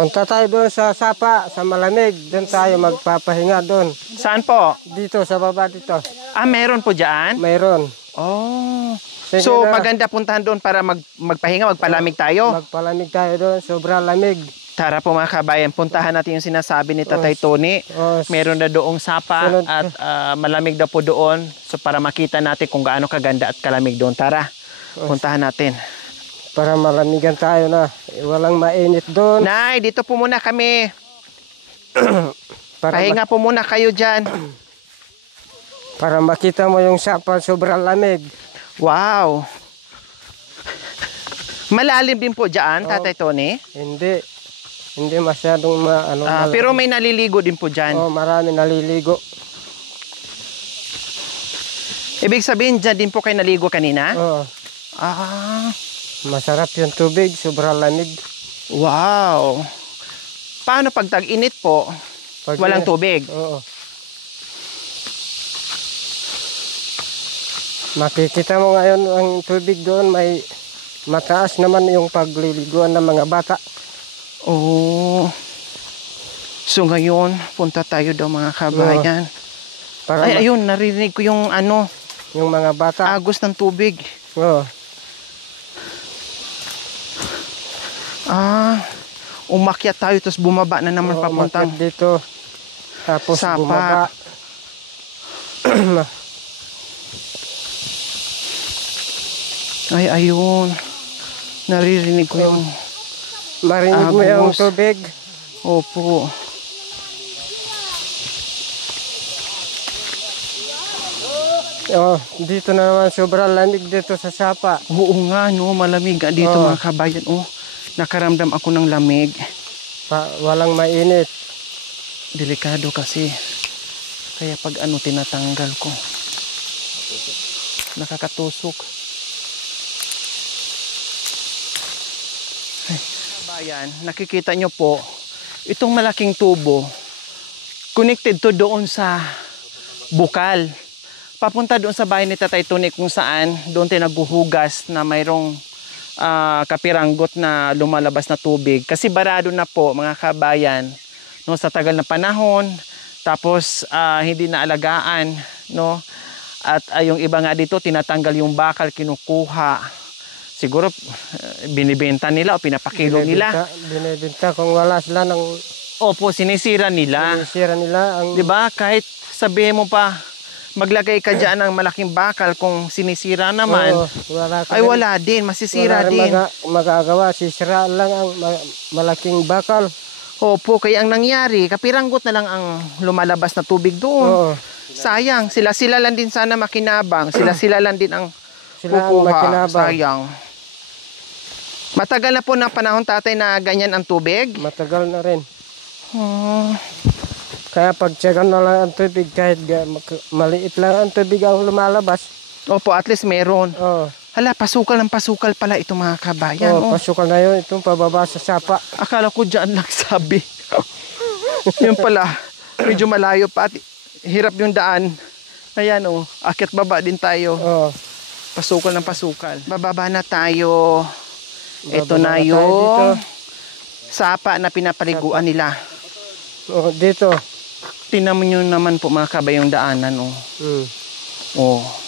Punta tayo doon sa sapa, sa malamig. Doon tayo magpapahinga doon. Saan po? Dito, sa baba dito. Ah, meron po dyan? Mayroon. Oh. Sige So, na. maganda puntahan doon para magpahinga, magpalamig tayo. Magpalamig tayo doon, sobrang lamig. Tara po mga kabayan, puntahan natin yung sinasabi ni Tatay Tony. Meron na doong sapa sunod. at malamig daw po doon. So, para makita natin kung gaano kaganda at kalamig doon. Tara, puntahan natin. Para malamigan tayo na. Walang mainit doon. Nay, dito po muna kami. Para Pahinga po muna kayo dyan. para makita mo yung sapa, sobrang lamig. Wow. Malalim din po dyan, Tatay Tony? Hindi. Hindi masyadong pero may naliligo din po dyan. Marami naliligo. Ibig sabihin, dyan din po kayo naligo kanina? Oo. Masarap yung tubig, sobrang lamig. Wow. Paano pag tag-init po? Walang tubig? Oo. Makikita mo ngayon ang tubig doon, may mataas naman yung pagliliguan ng mga bata. Oh. So ngayon, punta tayo daw mga kabayan. Ay, ayun, narinig ko yung yung mga bata. Agos ng tubig. Oo. Umakyat tayo, tapos bumaba na naman papuntang dito. Tapos sapa. Bumaba. Ay, ayun. Naririnig ko yung marinig mo yung tubig. Opo. Dito na naman sobrang lamig dito sa sapa. Oo nga, no, malamig dito mga kabayan. Nakaramdam ako ng lamig. Walang mainit. Delikado kasi. Kaya pag tinatanggal ko. Nakakatusok. Ay, kabayan, nakikita nyo po, itong malaking tubo, connected to doon sa bukal. Papunta doon sa bahay ni Tatay Tony kung saan doon tayo naghuhugas na mayroong kapiranggot na lumalabas na tubig. Kasi barado na po mga kabayan no, sa tagal na panahon. Tapos hindi na alagaan. No? At yung iba nga dito tinatanggal yung bakal, kinukuha. Siguro binibenta nila o pinapakilo nila. Binibenta kung wala sila ng... Opo, sinisira nila. Sinisira nila. Diba? Kahit sabihin mo pa, maglagay ka dyan ng malaking bakal, kung sinisira naman, wala din, masisira din. Magagawa, sisira lang ang malaking bakal. Opo, kaya ang nangyari, kapiranggot na lang ang lumalabas na tubig doon. Sayang, sila lang din sana makinabang, sila lang din ang kukuha. Sayang. Matagal na po na panahon, tatay, na ganyan ang tubig? Matagal na rin. Kaya pagtsagan na lang ang tubig, kahit maliit lang ang tubig ang lumalabas. Opo, at least meron. Hala, pasukal ng pasukal pala ito mga kabayan. Pasukal na yun, itong pababa sa sapa. Akala ko dyan lang sabi. Yun pala, medyo malayo pa at hirap yung daan. Ayan akyat baba din tayo. Pasukal ng pasukal. Bababa na tayo. Ito na yung sapa na pinapaliguan nila. Dito. Tingnan nyo naman po mga kabayang daanan.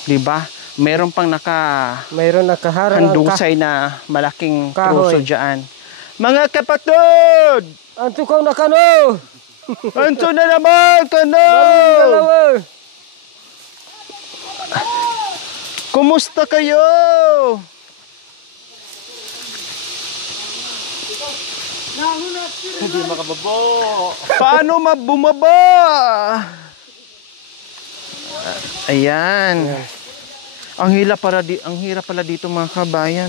Di ba? Meron pang nakaharang handusay na malaking truso dyan. Mga kapatid! Anto kang nakano! Anto na naman kano! Kumusta kayo? Hindi makababa. Paano bumaba? Ayan. Ang hirap pala dito mga kabayan.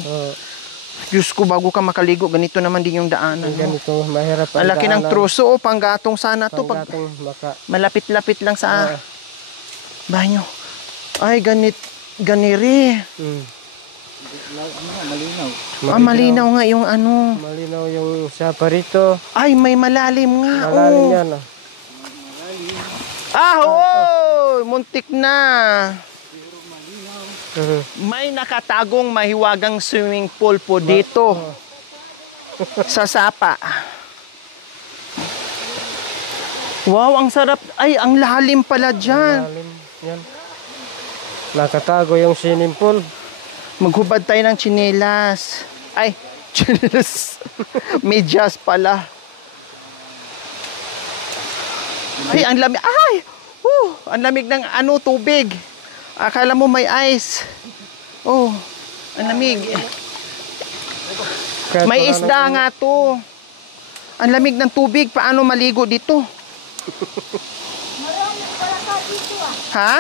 Diyos ko, bago ka makaligo, ganito naman din yung daanan. Ganito, mahirap ang daanan. Ang laki ng truso, panggatong sana to. Malapit-lapit lang sa banyo. Ay, ganiri. Malinaw. Malinaw nga yung Malinaw yung sapa rito. Ay, may malalim nga. Malalim yan. Muntik na. May nakatagong mahiwagang swimming pool po dito sa sapa. Wow, ang sarap. Ay, ang lalim pala dyan. Lalim. Yan. Nakatago yung swimming pool. Maghubad tayo ng tsinelas. Ay, tsinelas. Medyas pala. Ay, ang lamig. Ay! Ang lamig ng tubig. Akala mo may ice. Oh, ang lamig. Kahit May wala isda na- nga to. Ang lamig ng tubig. Paano maligo dito? Ha?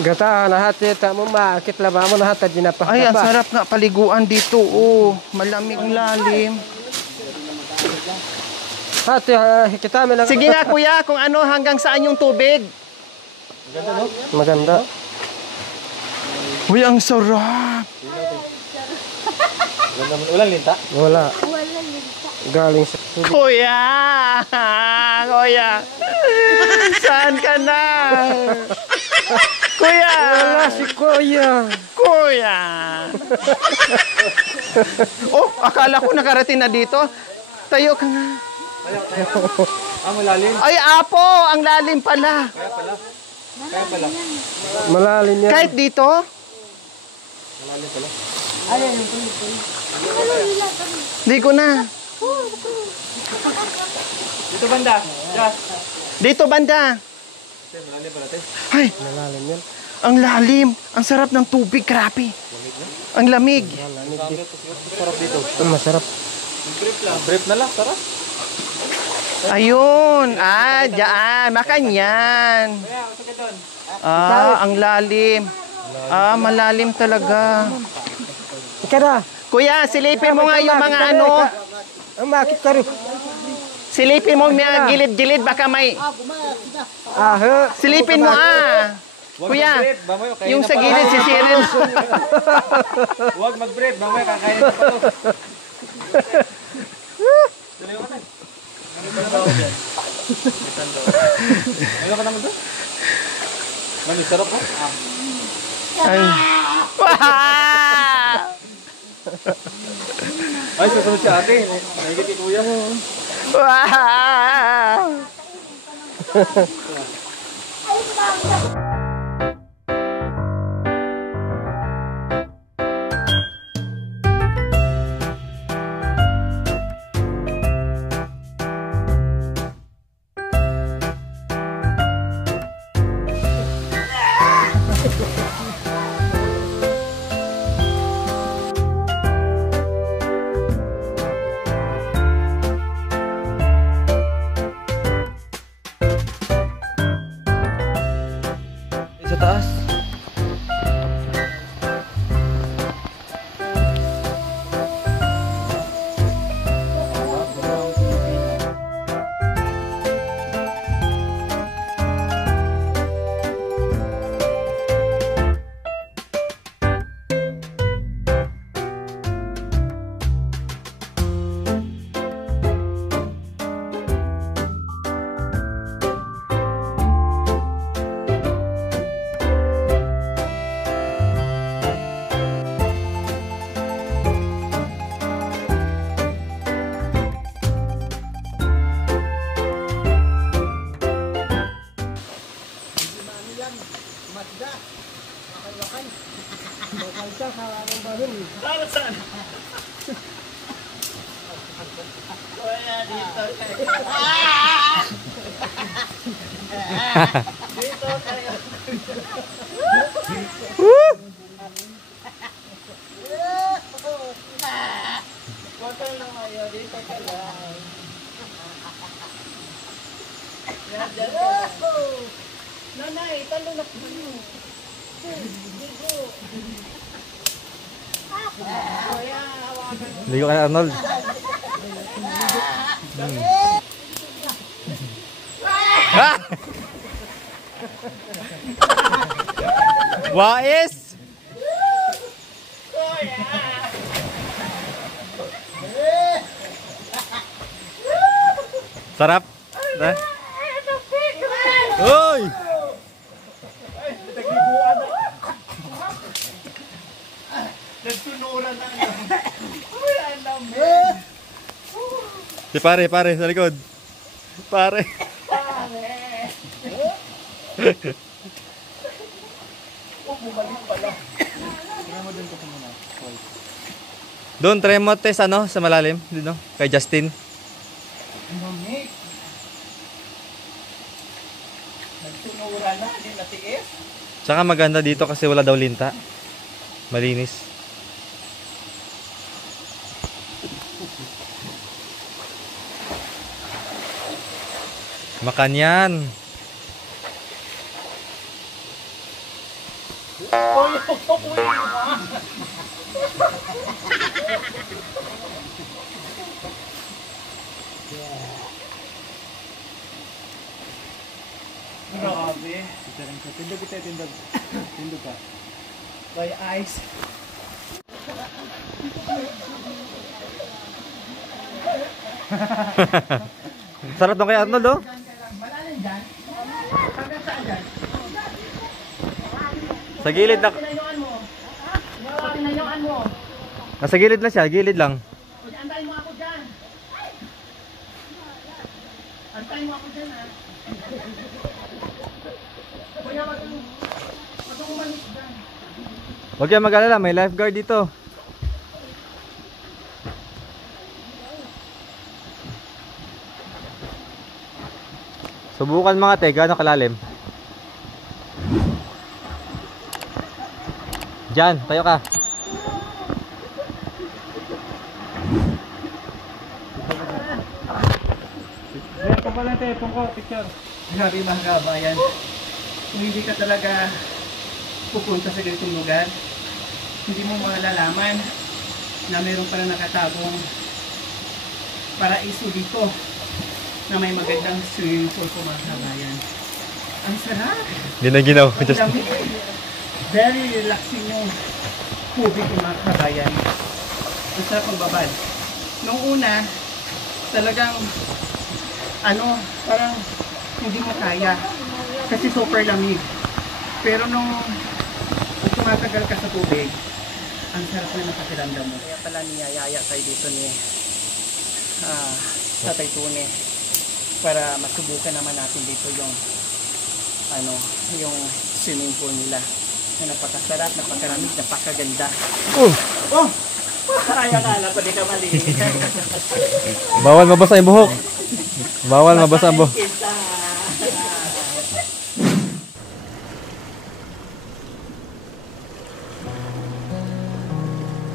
Gata, lahat ito mo maakit laba mo lahat at dinapa. Ay, ang sarap nga paliguan dito. Oh, malamig ang lalim. Hati, kita mo lang. Sige nga kuya, kung ano hanggang saan yung tubig. Maganda. Uy, ang sarap. Ulang linta? Wala. Galing sa tubig. Kuya! Kuya! Saan ka na? Kuya! Wala si Kuya. Kuya! Oh, akala ko nakarating na dito. Tayo ka nga. Malalim. Ay, apo! Ang lalim pala. Kaya pala. Malalim yan. Kahit dito? Malalim pala. Di ko na. Dito banda. Yes. Dito banda. Malalim pala, te. Ay, Malalim yan. ang lalim. Ang sarap ng tubig. Grabe. Ang lamig. Sarap dito. Masarap. Brief lang. Brief na lang, sarap. Ayun. Ah, dyan. Makanyan. Kaya, sakit doon. Ah, ang lalim. Ah, malalim talaga. Ika na. Kuya, silipin mo nga yung mga ano. Ang makit ka rin. Silipin mo yung mga gilid-gilid. Baka may... Silipin mo ah. Kuya, yung sa gilid sisirin. Huwag mag-brief. Mamaya kakainin pa to. Ano ka naman doon? Mani, sarap po. Ay. Ay, susunod si ate. Nahigit ni kuya. Wow! Sa taas. Ligo ka na, Arnold. Wais! Sarap. Uy! Si pare sa likod. Pare. Doon, try mo test ano, sa malalim. Doon, no? Kay Justin. Nagtunura na, hindi natiis. Tsaka maganda dito kasi wala daw linta. Malinis. Makan yan. Grabe. Tindog kita, tindog. Tindog ka. By ice. Sarap nung kay Arnold, oh. Sa gilid na. Nasa gilid lang siya, gilid lang. Antayin mo ako dyan. Antayin mo ako dyan, ha. Kaya mag-umalis dyan. Huwag kayong mag-alala, may lifeguard dito. Subukan mga te, gaano kalalim? Diyan, tayo ka. Grabe mga kabayan. Kung hindi ka talaga pupunta sa ganitong lugar, hindi mo malalaman na mayroon pala nakatagong paraiso dito na may magandang swimming pool po mga kabayan. Ang sarap! Hindi na ginaw. Ang lamig. Very relaxing yung tubig ng mga kabayan. Ang sarap magbabad. Nung una, talagang parang hindi mo kaya kasi super lamig. Pero nung tumatagal ka sa tubig, ang sarap na napakiramdam mo. Kaya pala niyayaya tayo dito ni Tatay Tune para masubukan naman natin dito yung yung swimming pool nila na napakasarap, napakaramig, napakaganda. Oh! Ay, akala ko di ka mali. Bawal mabasa yung buhok. Bawal mabasa ang buhok.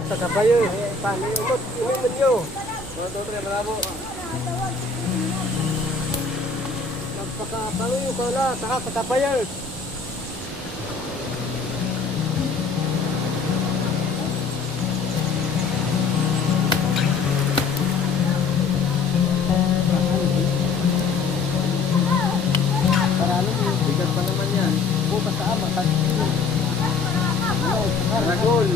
Sa kabayo, paano yung umot? Inumin nyo. Nagpakabayo ko na, saka sa kabayo. Bigat pa naman yan. Bukas sa ama, Ragol.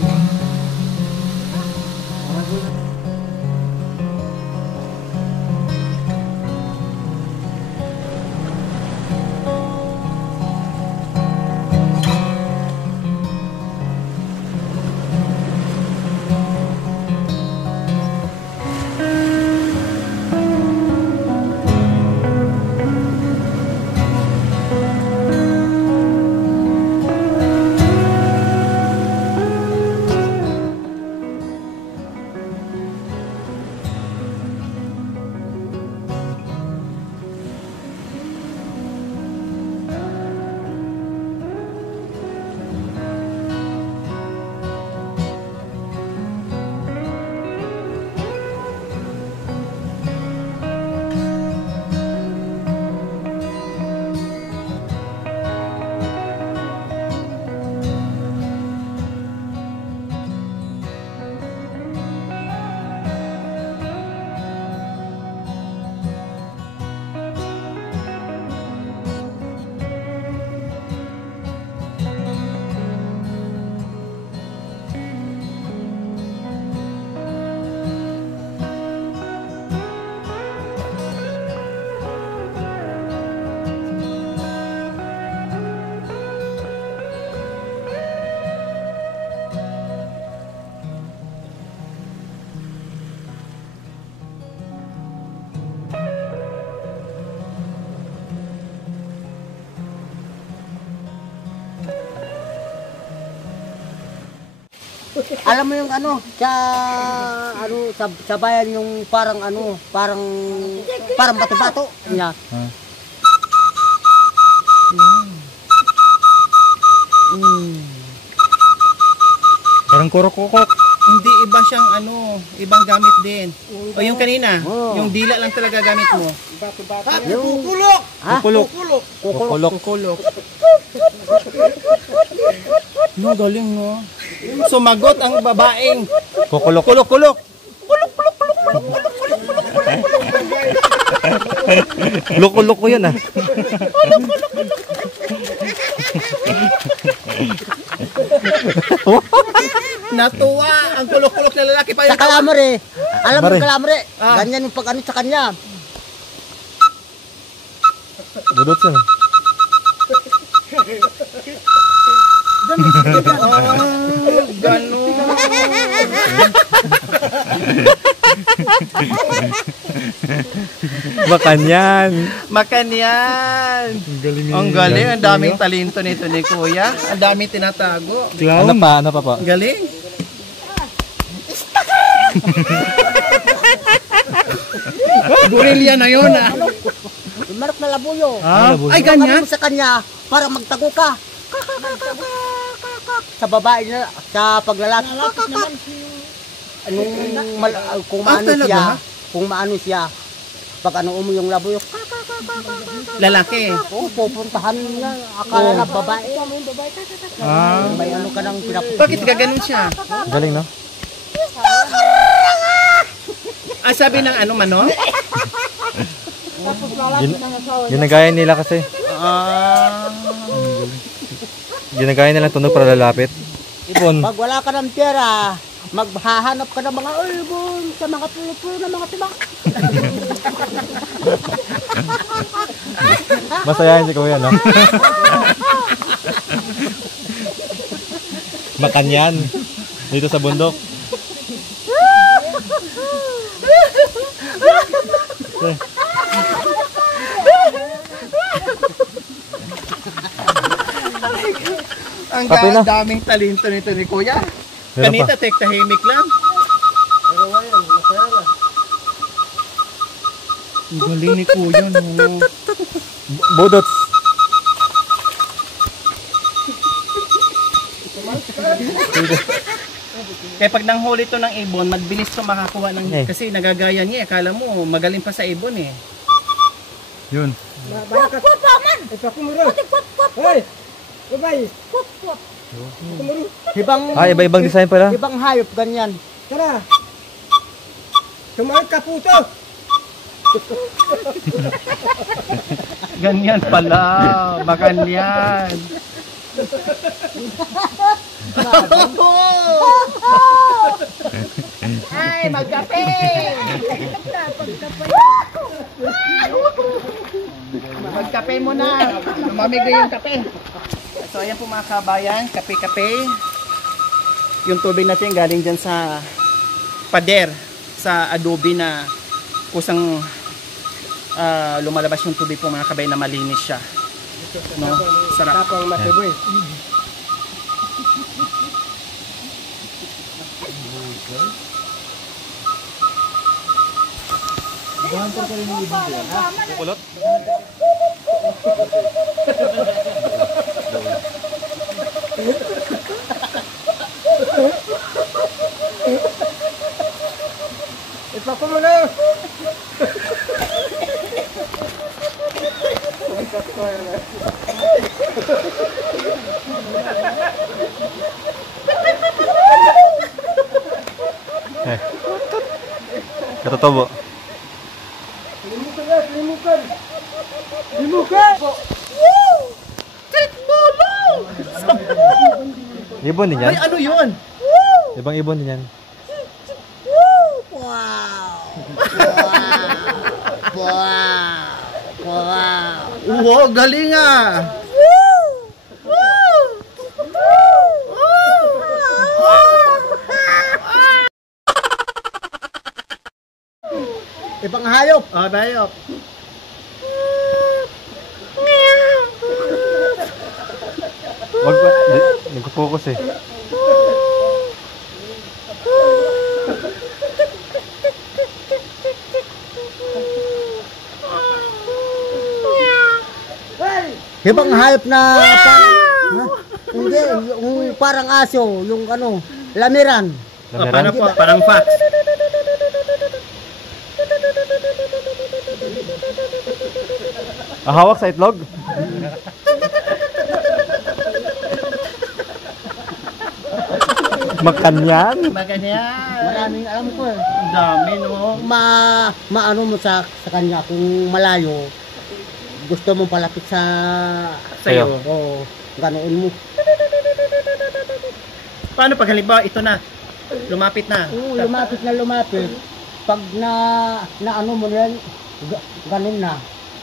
Alam mo yung ano, sa bayan yung parang bato-bato niya. Parang kurok-kurok. Hindi, iba siyang ibang gamit din. O yung kanina, yung dila lang talaga gamit mo. Yung kukulok. Kukulok. Kukulok. Kulok. No, galing no. Sumagot ang babaeng. Kukulok. Kulok-kulok. Lukulok ko yun ah. Natuwa ang kulok-kulok na lalaki pa Sa kalamre. Alam mo Mare. yung kalamre? Ah. Ganyan yung pag-ano sa kanya. Budot siya. Ganun. Makanyan. Makanyan. Ang galing, ang daming talento nito ni Kuya. Ang daming tinatago. Ano pa pa? Ang galing. Gurilya na yun ah. Yung manok na labuyo. Ay, ganyan? Ano mo sa kanya para magtago ka. Sa babae na, sa paglalaki. Kung maano talaga? siya, kung maano siya, pag ano yung labuyo, Lalaki. pupuntahan niya, akala na babae. May ano ka nang pinapuntahan. Bakit gaganon siya? Galing no? Sabi ng manok? Ginagaya nila kasi. Ginagaya nila tunog para lalapit. Ibon. Pag wala ka ng pera, maghahanap ka ng mga ibon sa mga pulo-pulo na mga tibak. Masayahin si Kuya, no? Makanyan. Dito sa bundok. Ang Kape na. daming talento nito ni Kuya. Meron Kanita, tahimik lang. Ang galing ni Kuya, no? Budot. Kaya pag nanghuli to ng ibon, magbilis to makakuha ng... Eh. Kasi nagagaya niya, akala mo magaling pa sa ibon eh. Yun. Iba-ibang design pala. Ibang hayop ganyan. Tara! Sumalit ka puto! Ganyan pala, makanyan. Ay, magkape! Magkape muna. Mamigay yung kape. So ayan po mga kabayan, kape-kape. Yung tubig natin galing dyan sa pader, sa adobe na kusang lumalabas yung tubig po mga kabayan na malinis siya. No? Sarap. Tapang matiboy. Kulot. Ipako mo na! Katotobo. Limukan na! Limukan! Limukan! Ibon din yan. Ay, ano yun? Ibang ibon din yan. Wow, galing ah! Ibang hayop. Bayop. Wag ba? Nagpo-focus eh. Ibang hayop na parang, ha? Hindi, yung parang aso, yung ano, lamiran. Paano po? Parang fox. Hawak sa itlog? Makan yan? Maganyan. Maraming alam ko eh. Ang dami, no? Maano mo sa kanya kung malayo, gusto mong palapit sa Sa'yo. oo, ganoon mo. Paano pag halimbawa ito na? Lumapit na. Oo, lumapit na lumapit. Pag na ano mo yan, ganun na.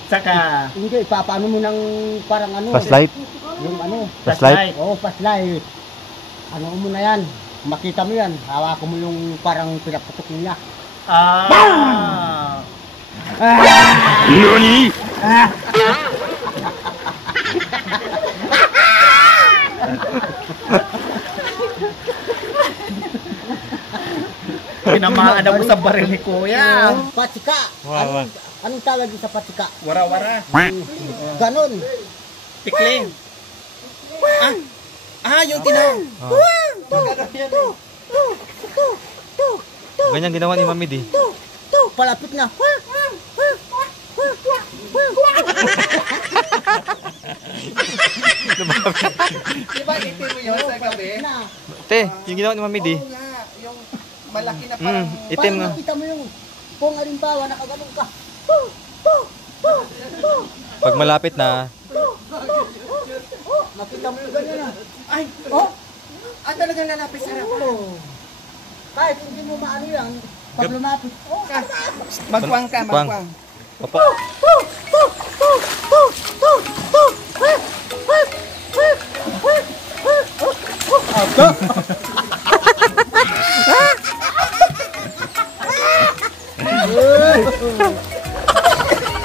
Saka Hindi, papaano mo ng parang ano. Flashlight? Yung ano. Flashlight? Oo, flashlight. Ano mo na yan. Makita mo yan. Hawakan mo yung parang pinaputok niya. Ah. Pinamaan mo sa baril ni Kuya. Patsika. Wow. Anong tawag dito sa patsika? Wara-wara. Ganon. Tikling. Yung tinawag. Ganyan ginawa ni Mami di. Palapit na. Diba itin mo yun sa gabi? Na. Te, yung ginawa ni Mami di. Oo nga, yung malaki na Itim Parang na. nakita mo yung kung halimbawa nakaganon ka. Pag malapit na, Nakita mo yung ganyan na. Ay! Oh, Talagang lalapit sa harapan. oh. Kahit hindi mo maano yan, pag lumapit. Oh, Magwang ka, Magwang. magwang. opo.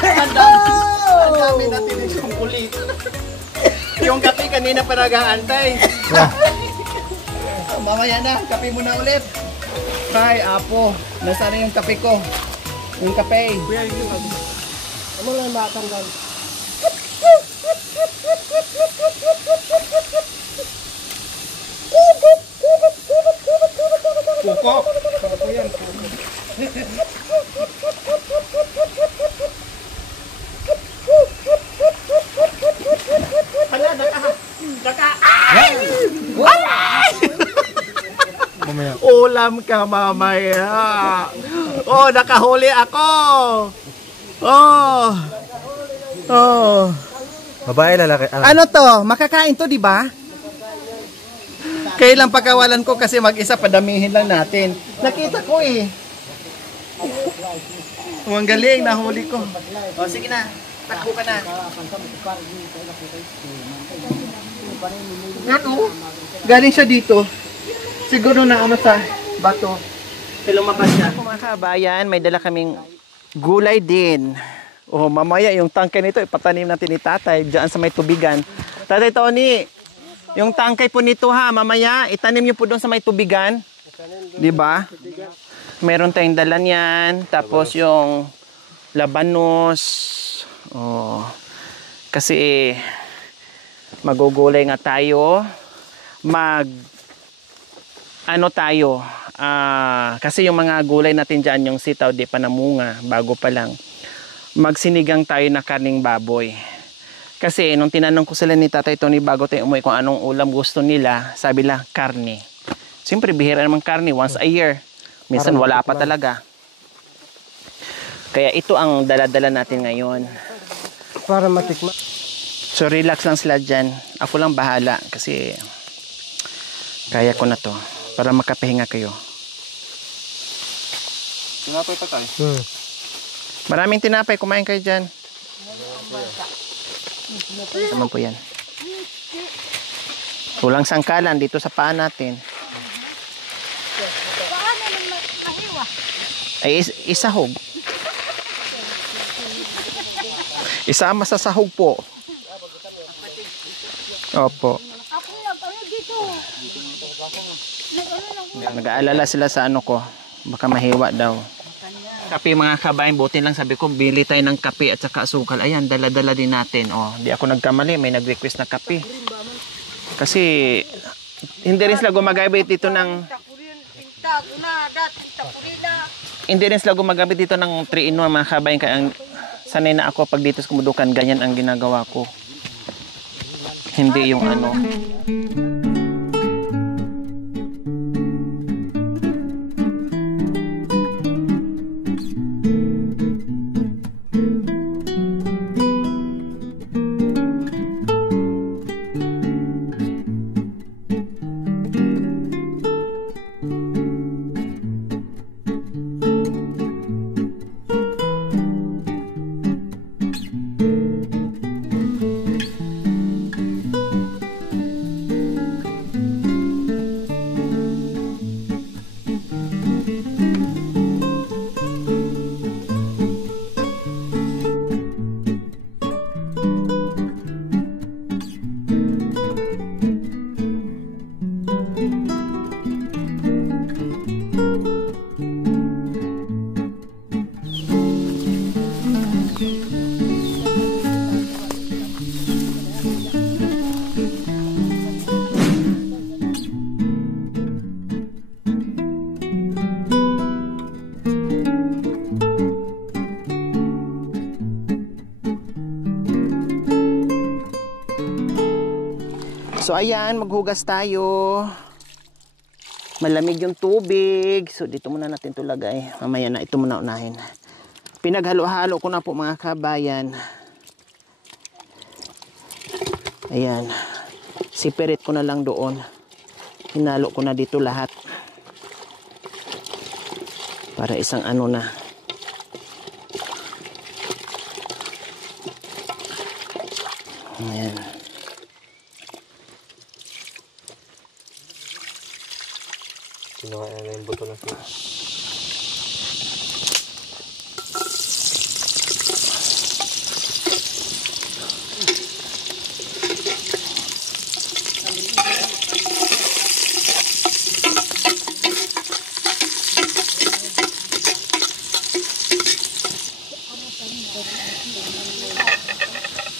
Ang dami natin yung kulit. Yung kape kanina pa nag-aantay. Mamaya na, kape mo na ulit. Hi, Apo. Nasaan na yung kape ko? Yung kape. ano lang matanggal? Puko. Hala, Mamaya. ulam ka mamaya. Oh, nakahuli ako. Oh. Oh. Babae, lalaki. Ano to? Makakain to, di ba? Kailang pagkawalan ko kasi mag-isa padamihin lang natin. Nakita ko eh. Oh, ang galing, nahuli ko. Oh, sige na. Takbo ka na. Yan oh. Galing siya dito. Siguro na ano sa bato. Lumabas siya. Mga kabayan, may dala kaming gulay din. Oh, mamaya yung tangkay nito ipatanim natin ni Tatay diyan sa may tubigan. Tatay Tony, yung tangkay po nito ha, mamaya itanim niyo po doon sa may tubigan. 'Di ba? Meron tayong dala niyan, tapos yung labanos. Oh. Kasi magugulay nga tayo. Ano tayo? Kasi yung mga gulay natin diyan, yung sitaw di pa namunga, bago pa lang. Magsinigang tayo na karning baboy. Kasi nung tinanong ko sila ni Tatay Tony bago tayo umuwi kung anong ulam gusto nila, sabi lang karne. Siyempre bihira naman karne once a year. Minsan wala pa talaga. Kaya ito ang dala-dala natin ngayon. Para matikman. So relax lang sila dyan. Ako lang bahala kasi kaya ko na to. Para makapahinga kayo. Tinapay pa tayo. Maraming tinapay, kumain kayo dyan. Naman po yan. Kulang sangkalan dito sa paa natin. Ay, isahog. Isama sa sahog po. Opo. Nag-aalala sila sa ano ko. Baka mahiwa daw. kape mga kabayan. Buti lang sabi ko, bili tayo ng kape at saka asukal. Ayan, dala-dala din natin. Oh, di ako nagkamali, may nag-request na kape. Kasi hindi rin sila gumagamit dito ng hindi rin sila gumagamit dito ng 3-in-1 mga kabayan. Kaya sanay na ako pag dito sa Kumudukan, ganyan ang ginagawa ko. Hindi yung ano. So ayan, maghugas tayo. Malamig yung tubig. So dito muna natin ito lagay. Mamaya na, ito muna unahin. Pinaghalo-halo ko na po mga kabayan. Ayan. Separate ko na lang doon. Hinalo ko na dito lahat. Para isang ano na. Ayan. Kinuha na yung buto na siya.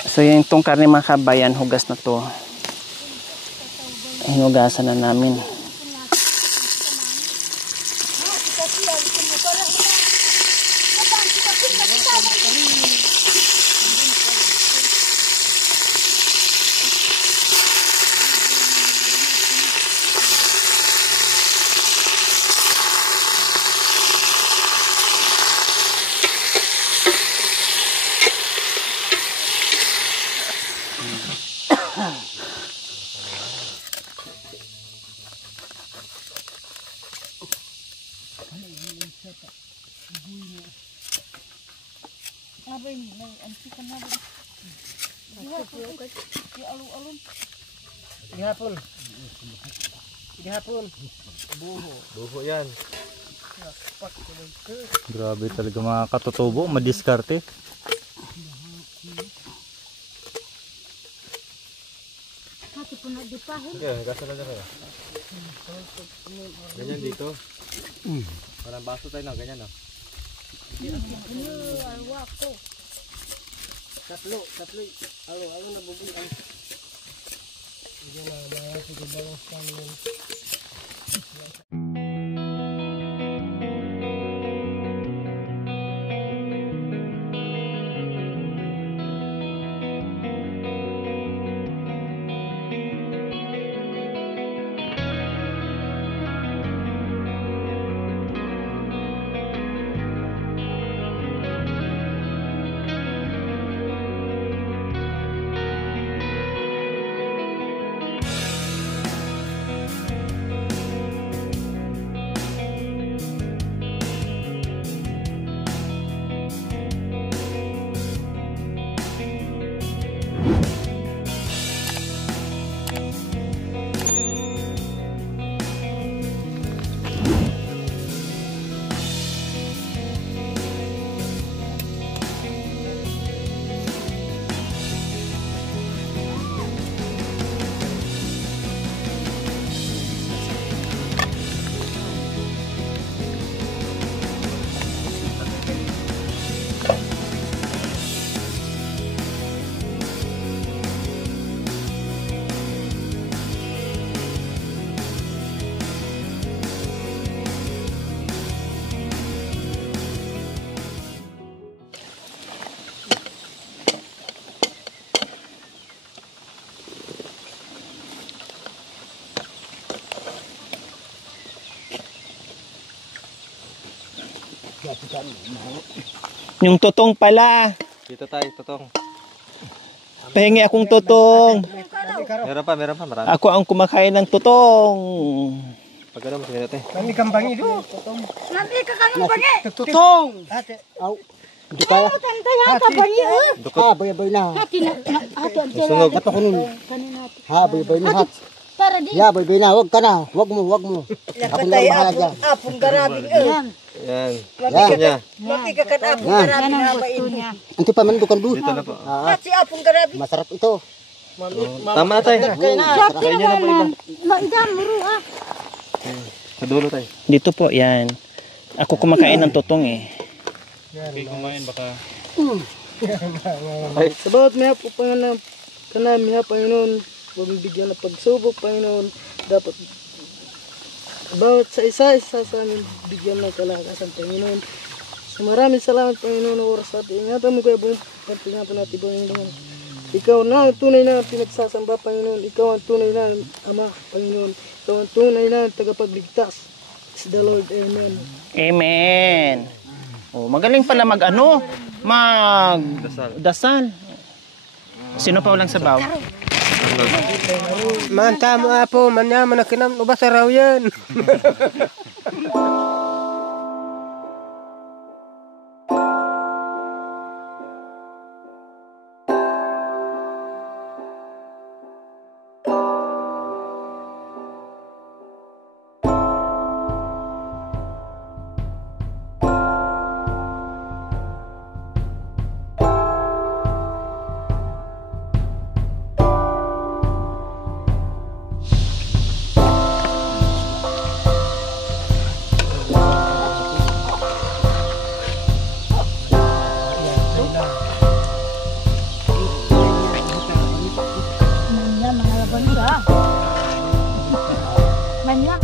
So yung itong karne mga kabayan, hugas na to. Hinugasan na namin. Gihapon. Gihapon. Buho yan. Grabe talaga mga katutubo, madiskarte. Sige, gasa na kaya. Ganyan dito. Parang baso tayo na, ganyan na. Tatlo. Alo na bubuan. Diyan na, mga sigubang stand. Yung tutong pala. Dito tayo, totong. Pahingi akong tutong. Meron pa, marami. Ako ang kumakain ng tutong. Pag ano, masaya natin. Kami kambangi do. Nanti ka kanu bangi. Tutong! Aw, hindi kaya. Tantanya ka bangi. Ha, bay-bay na. Hati na hati ang Sunog. Ba't ako nun? Ha, bay-bay na. Ha. para di. Ya, bay-bay na. Wag ka na. Wag mo. Ako na ang bahala dyan. Apong garabing Yan. Yan. Yan. Niya. Makikakan apong Yan. garabing Yan ang habain. gusto niya. Ito pa man dukan du. Dito na po. Ah, Si apong garabing. masarap ito. Tama na tayo. Sakti naman. Maidam muru ha. Sa dulo tayo. Dito po, yan. Ako kumakain ng tutong eh. Okay, kumain baka. Sa bawat may hapo Panginoon, kanami ha Panginoon, huwag bigyan ng pagsubok Panginoon, dapat bawat sa isa sa amin bigyan ng kalakasan Panginoon. So maraming salamat Panginoon na oras sa atin. Ingatan mo kayo buong pagpingatan natin Panginoon. Ikaw na ang tunay na pinagsasamba Panginoon. Ikaw ang tunay na Ama Panginoon. Ikaw ang tunay na tagapagligtas. It's the Lord. Amen. Amen. Oh, magaling pala dasal. Sino pa walang sabaw? Manta mo apo, manya manakinam ubas araw yan. Manya mga labang ka. Manya.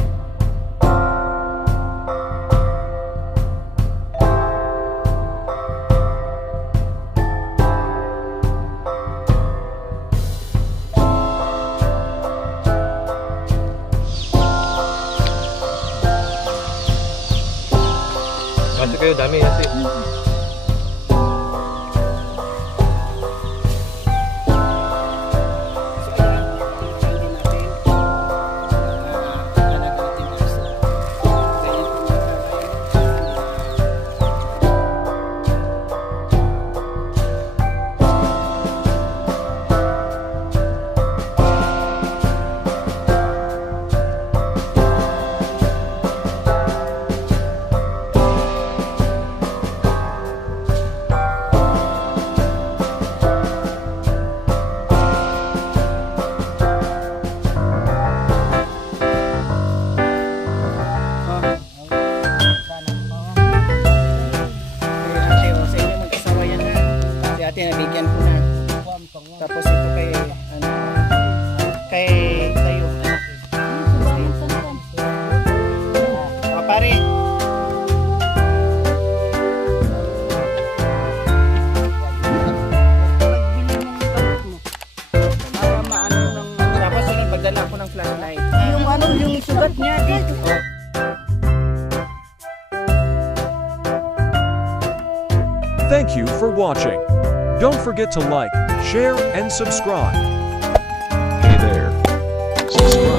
Kasi kayo, dami kasi. Nabigyan ko na. Tapos ito kay tayo. O pare. Tapos sunod magdala ako ng flashlight. Yung sugat niya dito. Thank you for watching. Don't forget to like, share, and subscribe. Hey there. Subscribe.